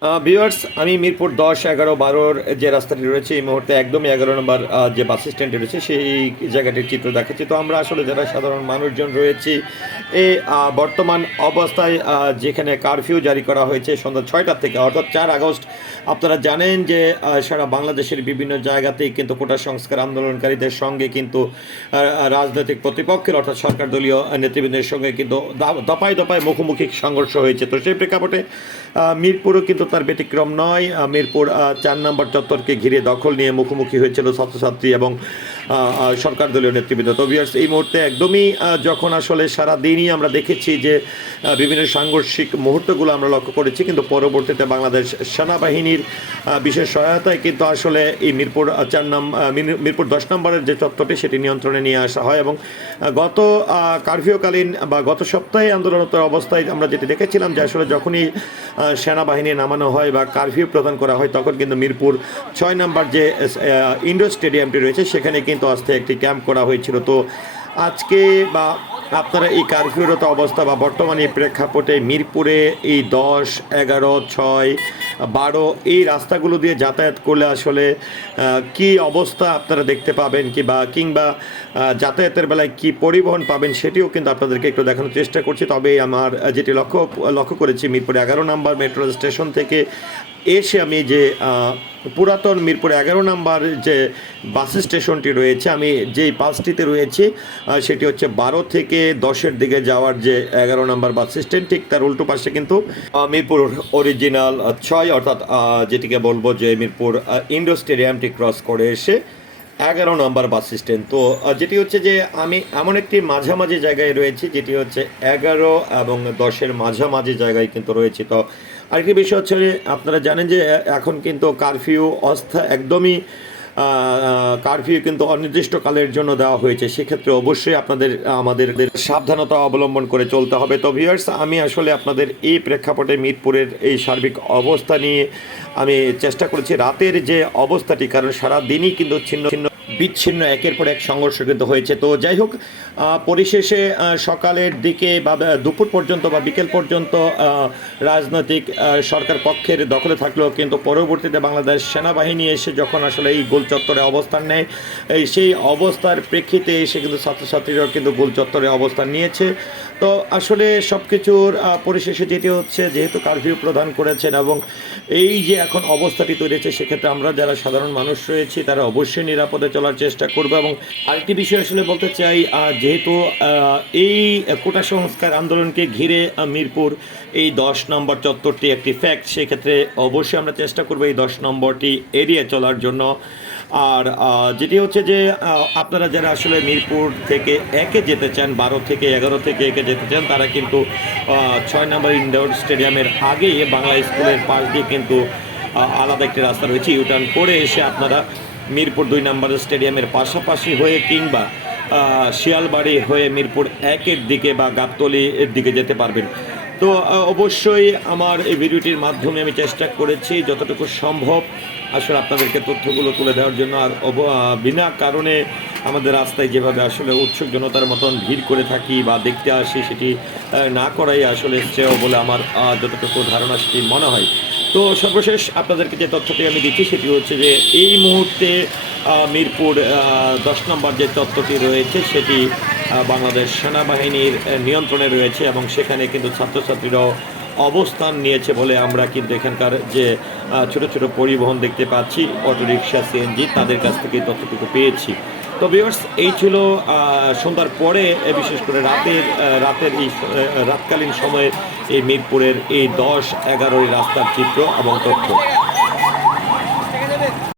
Viewers আমি মিরপুর দশ, এগারো, বারোর যে রাস্তাটি রয়েছে, এই মুহূর্তে একদমই এগারো নম্বর যে বাস স্ট্যান্ডটি রয়েছে, সেই জায়গাটির চিত্র দেখাচ্ছি। তো আমরা আসলে যারা সাধারণ মানুষজন রয়েছি এই বর্তমান অবস্থায় যেখানে কারফিউ জারি করা হয়েছে সন্ধ্যা ছয়টার থেকে, অর্থাৎ চার আগস্ট, আপনারা জানেন যে সারা বাংলাদেশের বিভিন্ন জায়গাতেই কিন্তু কোটা সংস্কার আন্দোলনকারীদের সঙ্গে কিন্তু রাজনৈতিক প্রতিপক্ষের, অর্থাৎ সরকার দলীয় নেতৃবৃন্দের সঙ্গে কিন্তু দা- দফায় দফায় মুখোমুখি সংঘর্ষ হয়েছে। তো সেই প্রেক্ষাপটে মিরপুরও কিন্তু তার ব্যতিক্রম নয়। মিরপুর চার নম্বর চত্বরকে ঘিরে দখল নিয়ে মুখোমুখি হয়েছিল ছাত্রছাত্রী এবং সরকার দলীয় নেতৃবৃন্দ। তো ভিউয়ার্স এই মুহূর্তে একদমই যখন আসলে সারা দিনই আমরা দেখেছি যে বিভিন্ন সাংঘর্ষিক মুহূর্তগুলো আমরা লক্ষ্য করেছি, কিন্তু পরবর্তীতে বাংলাদেশ সেনাবাহিনীর বিশেষ সহায়তায় কিন্তু আসলে এই মিরপুর চার নাম মিরপুর দশ নম্বরের যে চত্বরটি, সেটি নিয়ন্ত্রণে নিয়ে আসা হয় এবং গত কারফিউকালীন বা গত সপ্তাহে আন্দোলনরত অবস্থায় আমরা যেটি দেখেছিলাম যে আসলে যখনই সেনাবাহিনী নামানো হয় বা কারফিউ প্রদান করা হয়, তখন কিন্তু মিরপুর ছয় নম্বর যে ইন্ডোর স্টেডিয়ামটি রয়েছে, সেখানে কিন্তু আস্তে একটি ক্যাম্প করা হয়েছিল। তো আজকে বা আপনারা এই কারফিউরত অবস্থা বা বর্তমানে প্রেক্ষাপটে মিরপুরে এই দশ, এগারো, ছয়, বারো এই রাস্তাগুলো দিয়ে যাতায়াত করলে আসলে কি অবস্থা আপনারা দেখতে পাবেন কি বা কিংবা যাতায়াতের বেলায় কি পরিবহন পাবেন সেটিও কিন্তু আপনাদেরকে একটু দেখানোর চেষ্টা করছি। তবে আমার যেটি লক্ষ্য লক্ষ্য করেছি মিরপুরে এগারো নম্বর মেট্রো স্টেশন থেকে এসে আমি যে পুরাতন মিরপুর এগারো নাম্বার যে বাস স্টেশনটি রয়েছে, আমি যেই বাসটিতে রয়েছি সেটি হচ্ছে বারো থেকে দশের দিকে যাওয়ার যে এগারো নাম্বার বাস স্ট্যান্ড, ঠিক তার উল্টো পাশে কিন্তু মিরপুর অরিজিনাল ছয়, অর্থাৎ যেটিকে বলব যে মিরপুর ইন্ডোর স্টেডিয়ামটি ক্রস করে এসে এগারো নম্বর বাস স্ট্যান্ড। তো যেটি হচ্ছে যে আমি এমন একটি মাঝামাঝি জায়গায় রয়েছি, যেটি হচ্ছে এগারো এবং দশের মাঝামাঝি জায়গায় কিন্তু রয়েছে। তো আরেকটি বিষয় হচ্ছে আপনারা জানেন যে এখন কিন্তু কারফিউ অস্থা একদমই কারফিউ কিন্তু অনির্দিষ্টকালের জন্য দেওয়া হয়েছে। সেক্ষেত্রে অবশ্যই আপনাদের, আমাদের সাবধানতা অবলম্বন করে চলতে হবে। তো ভিউয়ার্স আমি আসলে আপনাদের এই প্রেক্ষাপটে মিরপুরের এই সার্বিক অবস্থা নিয়ে আমি চেষ্টা করেছি। রাতের যে অবস্থাটি, কারণ সারা দিনই কিন্তু ছিন্ন ছিন্ন বিচ্ছিন্ন একের পর এক সংঘর্ষ কিন্তু হয়েছে। তো যাই হোক পরিশেষে সকালের দিকে বা দুপুর পর্যন্ত বা, বিকেল পর্যন্ত রাজনৈতিক সরকার পক্ষের দখলে থাকলেও কিন্তু পরবর্তীতে বাংলাদেশ সেনাবাহিনী এসে যখন আসলে এই গোল চত্বরে অবস্থান নেয়, এই সেই অবস্থার প্রেক্ষিতে এসে কিন্তু ছাত্রছাত্রীরাও কিন্তু গোল চত্বরে অবস্থান নিয়েছে। তো আসলে সব কিছুর পরিশেষে যেটি হচ্ছে, যেহেতু কারফিউ প্রদান করেছেন এবং এই যে এখন অবস্থাটি তৈরি হচ্ছে সেক্ষেত্রে আমরা যারা সাধারণ মানুষ রয়েছি, তারা অবশ্যই নিরাপদে চলার চেষ্টা করব এবং আরেকটি বিষয় আসলে বলতে চাই যেহেতু এই কোটা সংস্কার আন্দোলনকে ঘিরে মিরপুর এই দশ নম্বর চত্বরটি একটি ফ্যাক্ট সেক্ষেত্রে অবশ্যই আমরা চেষ্টা করব এই দশ নম্বরটি এড়িয়ে চলার জন্য। আর যেটি হচ্ছে যে আপনারা যারা আসলে মিরপুর থেকে একে যেতে চান, বারো থেকে এগারো থেকে একে যেতে চান, তারা কিন্তু ছয় নম্বর ইনডোর স্টেডিয়ামের আগে বাংলা স্কুলের পাশ দিয়ে কিন্তু আলাদা একটি রাস্তা রয়েছে ইউটার্ন করে এসে আপনারা মিরপুর দুই নম্বর স্টেডিয়ামের পাশাপাশি হয়ে কিংবা শিয়ালবাড়ি হয়ে মিরপুর একের দিকে বা গাবতলির দিকে যেতে পারবেন। তো অবশ্যই আমার এই ভিডিওটির মাধ্যমে আমি চেষ্টা করেছি যতটুকু সম্ভব আসলে আপনাদেরকে তথ্যগুলো তুলে দেওয়ার জন্য। আর বিনা কারণে আমাদের রাস্তায় যেভাবে আসলে উৎসুক জনতার মতন ভিড় করে থাকি বা দেখতে আসি সেটি না করাই আসলে শ্রেয় বলে আমার যতটুকু ধারণা সেটি মনে হয়। তো সর্বশেষ আপনাদেরকে যে তথ্যটি আমি দিচ্ছি সেটি হচ্ছে যে, এই মুহূর্তে মিরপুর দশ নম্বর যে তথ্যটি রয়েছে সেটি বাংলাদেশ সেনাবাহিনীর নিয়ন্ত্রণে রয়েছে এবং সেখানে কিন্তু ছাত্রছাত্রীরাও অবস্থান নিয়েছে বলে আমরা কিন্তু এখানকার যে ছোট ছোট পরিবহন দেখতে পাচ্ছি, অটোরিকশা, সিএনজি, তাদের কাছ থেকে তথ্যটুকু পেয়েছি। তো ভিউয়ার্স এই ছিল সন্ধ্যার পরে বিশেষ করে রাতের রাতের এই রাতকালীন সময়ে এই মিরপুরের এই দশ এগারোই রাস্তার চিত্র এবং তথ্য।